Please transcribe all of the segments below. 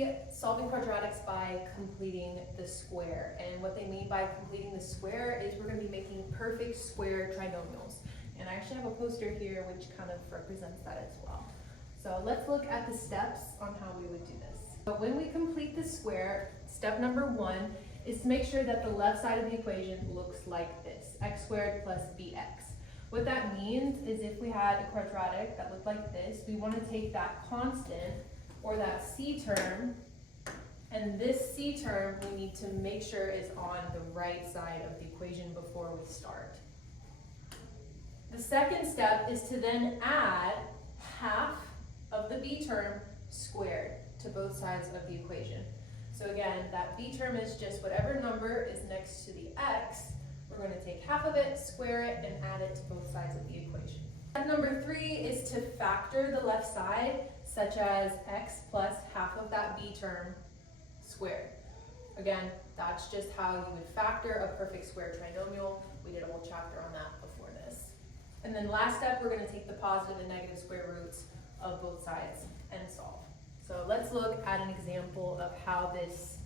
be solving quadratics by completing the square. And what they mean by completing the square is we're going to be making perfect square trinomials. And I actually have a poster here which kind of represents that as well. So let's look at the steps on how we would do this. So when we complete the square, step number 1 is to make sure that the left side of the equation looks like this, x squared plus bx. What that means is if we had a quadratic that looked like this, we want to take that constant, or that c term, and this c term we need to make sure is on the right side of the equation before we start. The second step is to then add half of the b term squared to both sides of the equation. So again, that b term is just whatever number is next to the x. We're going to take half of it, square it, and add it to both sides of the equation. Step number 3 is to factor the left side, such as x plus half of that b term squared. Again, that's just how you would factor a perfect square trinomial. We did a whole chapter on that before this. And then last step, we're going to take the positive and negative square roots of both sides and solve. So let's look at an example of how this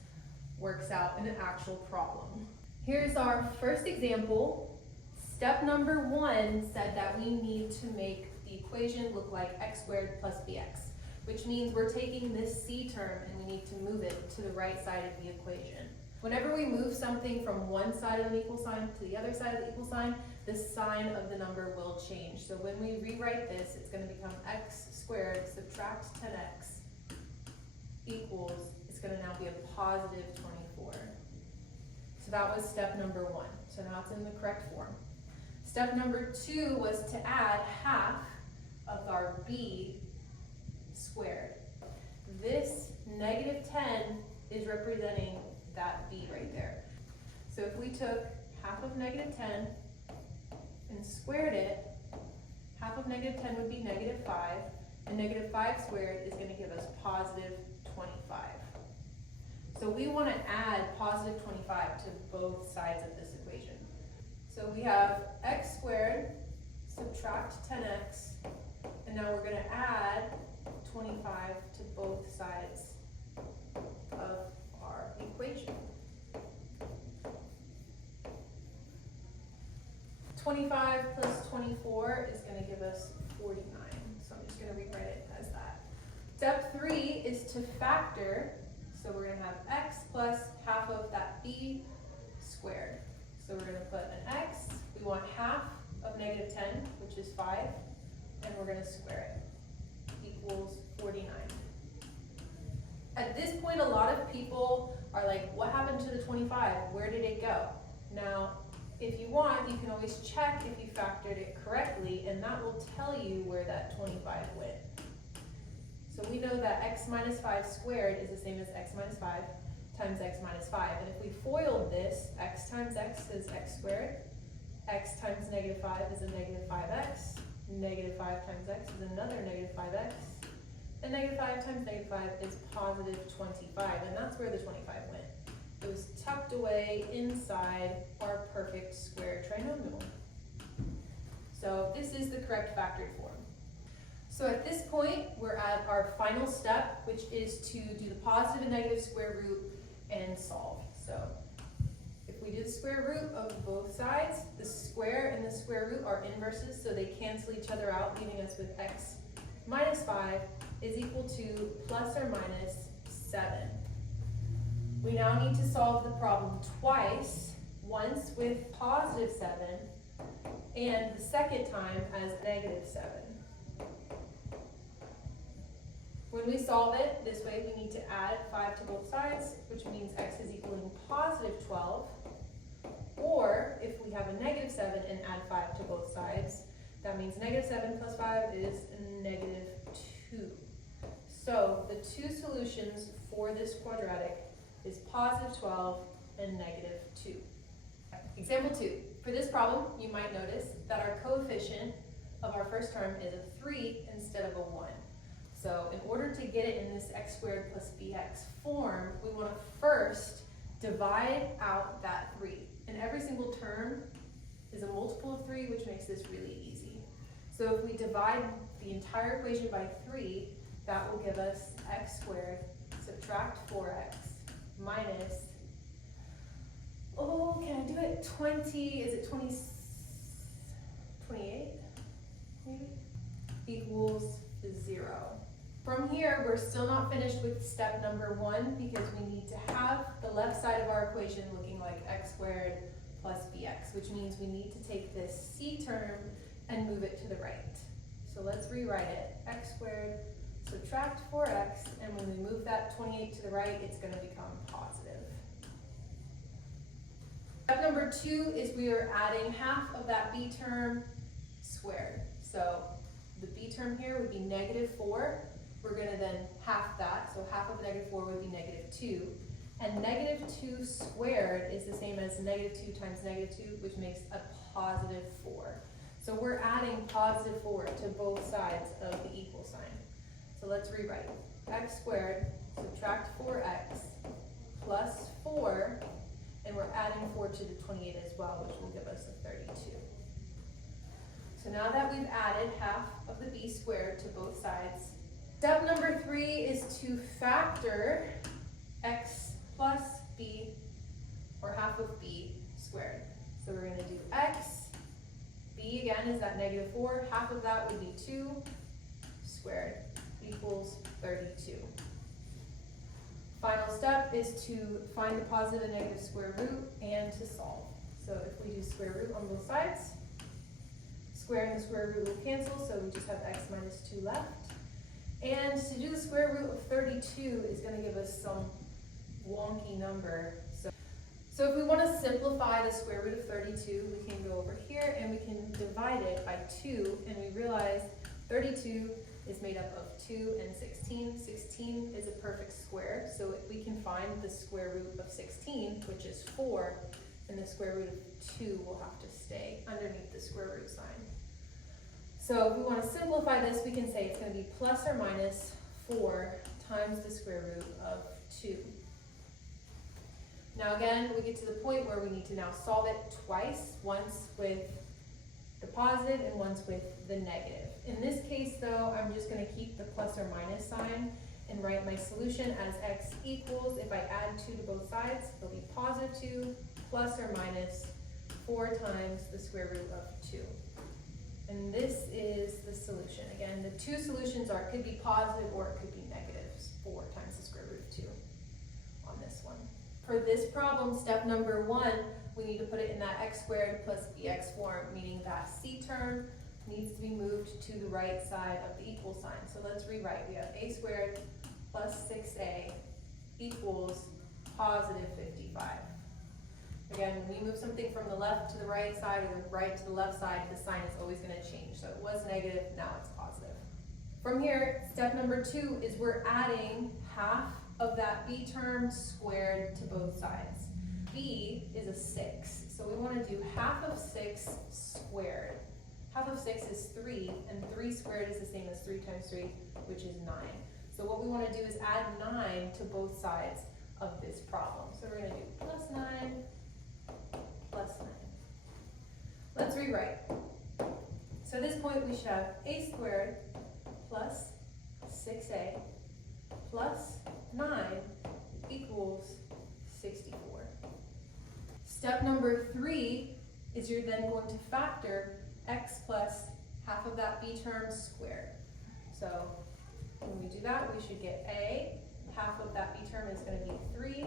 works out in an actual problem. Here's our first example. Step number 1 said that we need to make the equation look like x squared plus bx, which means we're taking this c term and we need to move it to the right side of the equation. Whenever we move something from one side of an equal sign to the other side of the equal sign, the sign of the number will change. So when we rewrite this, it's going to become x squared subtract 10x equals, it's going to now be a positive 24. So that was step number 1. So now it's in the correct form. Step number 2 was to add half of our b squared. This negative 10 is representing that b right there. So if we took half of negative 10 and squared it, half of negative 10 would be negative 5, and negative 5 squared is going to give us positive 25. So we want to add positive 25 to both sides of this equation. So we have x squared subtract 10x, and now we're going to add 25 to both sides of our equation. 25 plus 24 is going to give us 49. So I'm just going to rewrite it as that. Step 3 is to factor. So we're going to have x plus half of that b squared. So we're going to put an x. We want half of negative 10, which is 5, and we're going to square it. Equals 49. At this point, a lot of people are like, what happened to the 25? Where did it go? Now, if you want, you can always check if you factored it correctly, and that will tell you where that 25 went. So we know that x minus 5 squared is the same as x minus 5 times x minus 5. And if we FOILed this, x times x is x squared, x times negative 5 is a negative 5x, negative 5 times x is another negative 5x, and negative 5 times negative 5 is positive 25, and that's where the 25 went. It was tucked away inside our perfect square trinomial. So this is the correct factored form. So at this point, we're at our final step, which is to do the positive and negative square root and solve. So if we do the square root of both sides, the square and the square root are inverses, so they cancel each other out, leaving us with x minus 5 is equal to plus or minus 7. We now need to solve the problem twice, once with positive 7, and the second time as negative 7. When we solve it this way, we need to add 5 to both sides, which means x is equaling positive 12. Or if we have a negative 7 and add 5 to both sides, that means negative 7 plus 5 is negative 2. So the two solutions for this quadratic is positive 12 and negative 2. Example 2. For this problem, you might notice that our coefficient of our first term is a 3 instead of a 1. So in order to get it in this x squared plus bx form, we want to first divide out that 3. And every single term is a multiple of 3, which makes this really easy. So if we divide the entire equation by 3, that will give us x squared subtract minus, oh, can I do it 20, is it 20, 28 maybe? Equals 0. From here, we're still not finished with step number 1 because we need to have the left side of our equation looking like x squared plus bx, which means we need to take this c term and move it to the right. So let's rewrite it. X squared, subtract 4x, and when we move that 28 to the right, it's going to become positive. Step number 2 is we are adding half of that b term squared. So the b term here would be -4. We're going to then half that, so half of -4 would be -2. And -2 squared is the same as -2 times -2, which makes a +4. So we're adding +4 to both sides of the equal sign. So let's rewrite. X squared, subtract 4x, plus 4, and we're adding 4 to the 28 as well, which will give us a 32. So now that we've added half of the b squared to both sides, step number 3 is to factor x plus b, or half of b squared. So we're going to do x, b again is that -4, half of that would be 2 squared equals 32. Final step is to find the positive and negative square root and to solve. So if we do square root on both sides, square and the square root will cancel, so we just have x minus 2 left. And to do the square root of 32 is going to give us some wonky number. So if we want to simplify the square root of 32, we can go over here and we can divide it by 2, and we realize 32 is made up of 2 and 16. 16 is a perfect square, so we can find the square root of 16, which is 4, and the square root of 2 will have to stay underneath the square root sign. So if we want to simplify this, we can say it's going to be plus or minus 4 times the square root of 2. Now again, we get to the point where we need to now solve it twice, once with the positive and once with the negative. In this case though, I'm just going to keep the plus or minus sign and write my solution as x equals, if I add 2 to both sides, it'll be positive 2 plus or minus 4 times the square root of 2. And this is the solution. Again, the two solutions are, it could be positive or it could be negative, 4 times the square root of 2 on this one. For this problem, step number 1, we need to put it in that x squared plus bx form, meaning that c term needs to be moved to the right side of the equal sign. So let's rewrite. We have a squared plus 6a equals positive 55. Again, when we move something from the left to the right side or the right to the left side, the sign is always going to change. So it was negative, now it's positive. From here, step number 2 is we're adding half of that b term squared to both sides. B is a 6, so we want to do half of 6 squared. Half of 6 is 3, and 3 squared is the same as 3 times 3, which is 9. So what we want to do is add 9 to both sides of this problem. So we're going to do plus 9, plus 9. Let's rewrite. So at this point we should have a squared plus 6a plus 9 equals 64. Step number 3 is you're then going to factor x plus half of that b term squared. So when we do that, we should get a, half of that b term is going to be 3,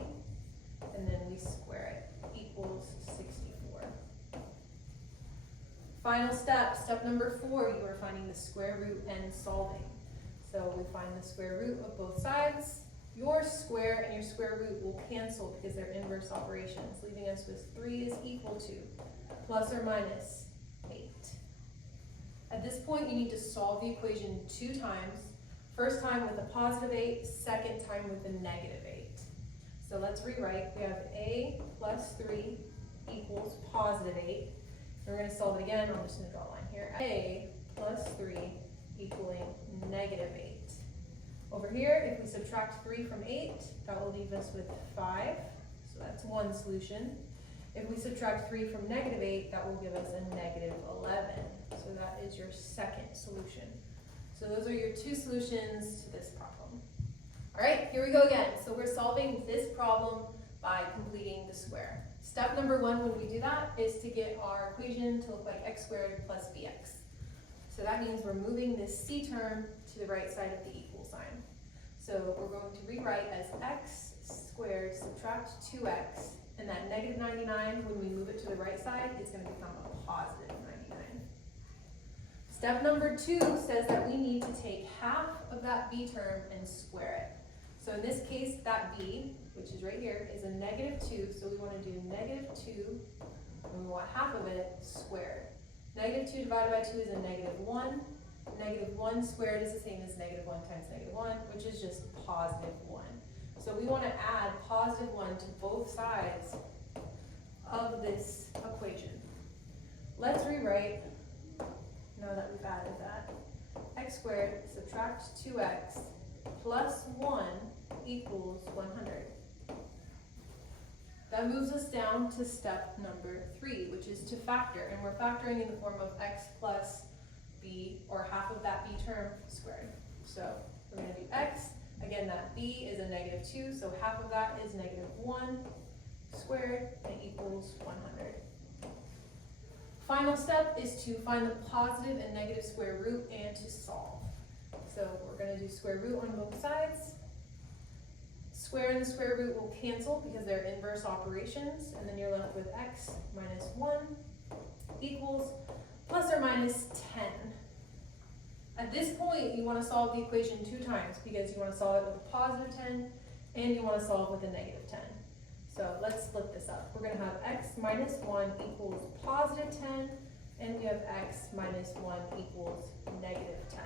and then we square it, equals 64. Final step, step number 4, you are finding the square root and solving. So we find the square root of both sides. Your square and your square root will cancel because they're inverse operations, leaving us with 3 is equal to plus or minus 8. At this point, you need to solve the equation 2 times. First time with a positive 8, second time with a negative 8. So let's rewrite. We have a plus 3 equals positive 8. We're going to solve it again. I'm just going to draw a line here. A plus 3 equaling negative 8. Over here, if we subtract 3 from 8, that will leave us with 5. So that's one solution. If we subtract 3 from negative 8, that will give us a negative 11. So that is your second solution. So those are your 2 solutions to this problem. All right, here we go again. So we're solving this problem by completing the square. Step number 1 when we do that is to get our equation to look like x squared plus bx. So that means we're moving this c term to the right side of the equal sign. So we're going to rewrite as x squared subtract 2x, and that negative 99, when we move it to the right side, is going to become a positive 99. Step number 2 says that we need to take half of that b term and square it. So in this case, that b, which is right here, is a negative 2, so we want to do negative 2, and we want half of it squared. Negative 2 divided by 2 is a negative 1. Negative 1 squared is the same as negative 1 times negative 1, which is just positive 1. So we want to add positive 1 to both sides of this equation. Let's rewrite, now that we've added that, x squared subtract 2x plus 1 equals 100. That moves us down to step number 3, which is to factor, and we're factoring in the form of x plus b, or half of that b term squared. So we're going to do x, again that b is a negative 2, so half of that is negative 1 squared, and it equals 100. Final step is to find the positive and negative square root and to solve. So we're going to do square root on both sides. Square and the square root will cancel because they're inverse operations, and then you're left with x minus 1 equals plus or minus 10. At this point, you want to solve the equation 2 times because you want to solve it with a positive 10 and you want to solve with a negative 10. So let's split this up. We're going to have x minus 1 equals positive 10, and we have x minus 1 equals negative 10.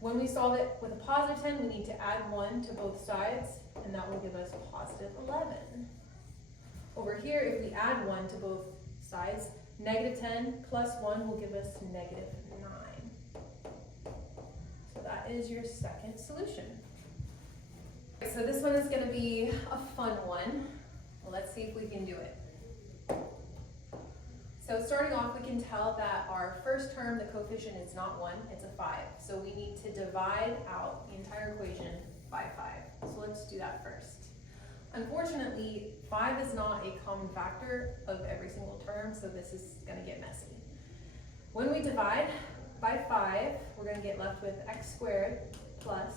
When we solve it with a positive 10, we need to add 1 to both sides, and that will give us positive 11. Over here, if we add 1 to both sides, negative 10 plus 1 will give us negative 9. So that is your second solution. So this one is going to be a fun one. Well, let's see if we can do it. So starting off, we can tell that our first term, the coefficient, is not 1, it's a 5. So we need to divide out the entire equation by 5. So let's do that first. Unfortunately, 5 is not a common factor of every single term, so this is going to get messy. When we divide by 5, we're going to get left with x squared plus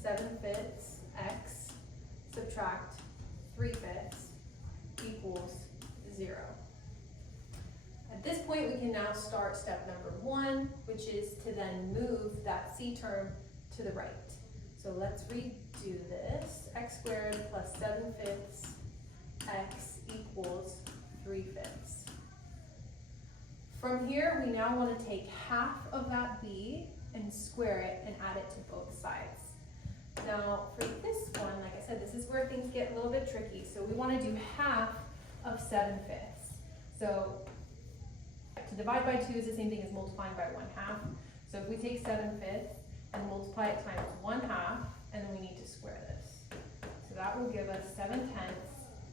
7/5 x subtract 3/5 equals 0. At this point, we can now start step number 1, which is to then move that c term to the right. So let's redo this. X squared plus 7/5 x equals 3/5. From here, we now want to take half of that b and square it and add it to both sides. Now, for this one, like I said, this is where things get a little bit tricky. So we want to do half of 7/5. So to divide by 2 is the same thing as multiplying by 1/2. So if we take 7/5 and multiply it times 1/2, and then we need to square this. So that will give us 7/10,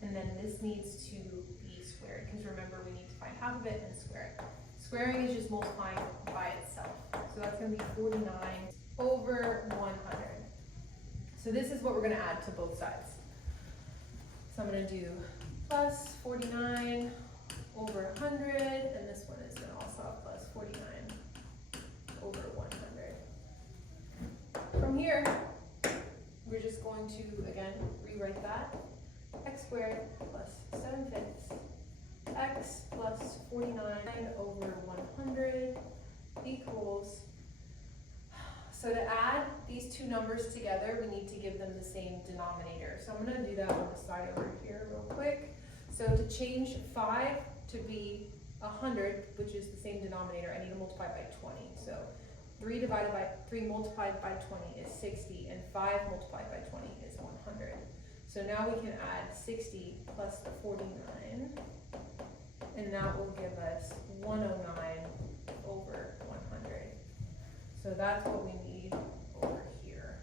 and then this needs to be squared, because remember, we need to find half of it and square it. Squaring is just multiplying by itself. So that's going to be 49 over 100. So this is what we're going to add to both sides. So I'm going to do plus 49 over 100, and this one is going to also have plus 49 over 100. From here, we're just going to, again, rewrite that. X squared plus 7/5 x plus 49 over 100 equals, so to add these two numbers together, we need to give them the same denominator. So I'm going to do that on the side over here real quick. So to change 5 to be 100, which is the same denominator, I need to multiply by 20. So 3 multiplied by 20 is 60, and 5 multiplied by 20 is 100. So now we can add 60 plus the 49, and that will give us 109 over 100. So that's what we need over here,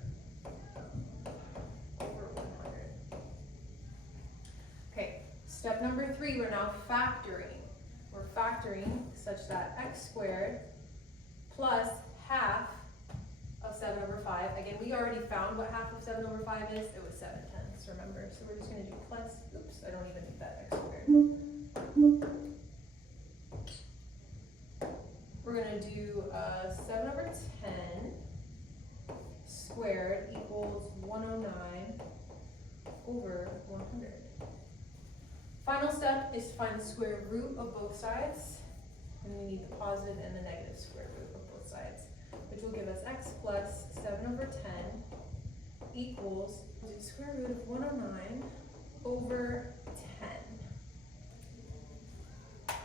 over 100. Okay, step number 3, we're now factoring. We're factoring such that x squared plus half of 7 over 5. Again, we already found what half of 7 over 5 is. It was 7/10. remember. So we're just gonna do plus, oops, I don't even need that x squared. We're gonna do 7 over 10 squared equals 109 over 100. Final step is to find the square root of both sides. And we need the positive and the negative square root of both sides, which will give us x plus 7 over 10 equals the square root of 109 over 10.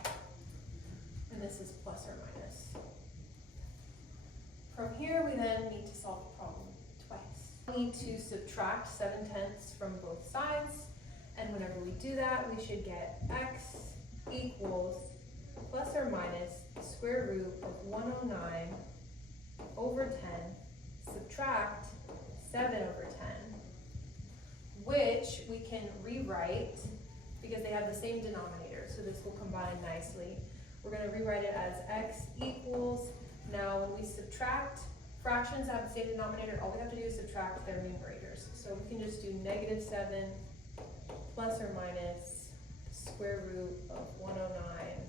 And this is plus or minus. From here, we then need to solve the problem twice. We need to subtract 7/10 from both sides. And whenever we do that, we should get x equals plus or minus the square root of 109 over 10, subtract 7 over 10, which we can rewrite because they have the same denominator, so this will combine nicely. We're going to rewrite it as x equals, now when we subtract fractions that have the same denominator, all we have to do is subtract their numerators. So we can just do -7 plus or minus square root of 109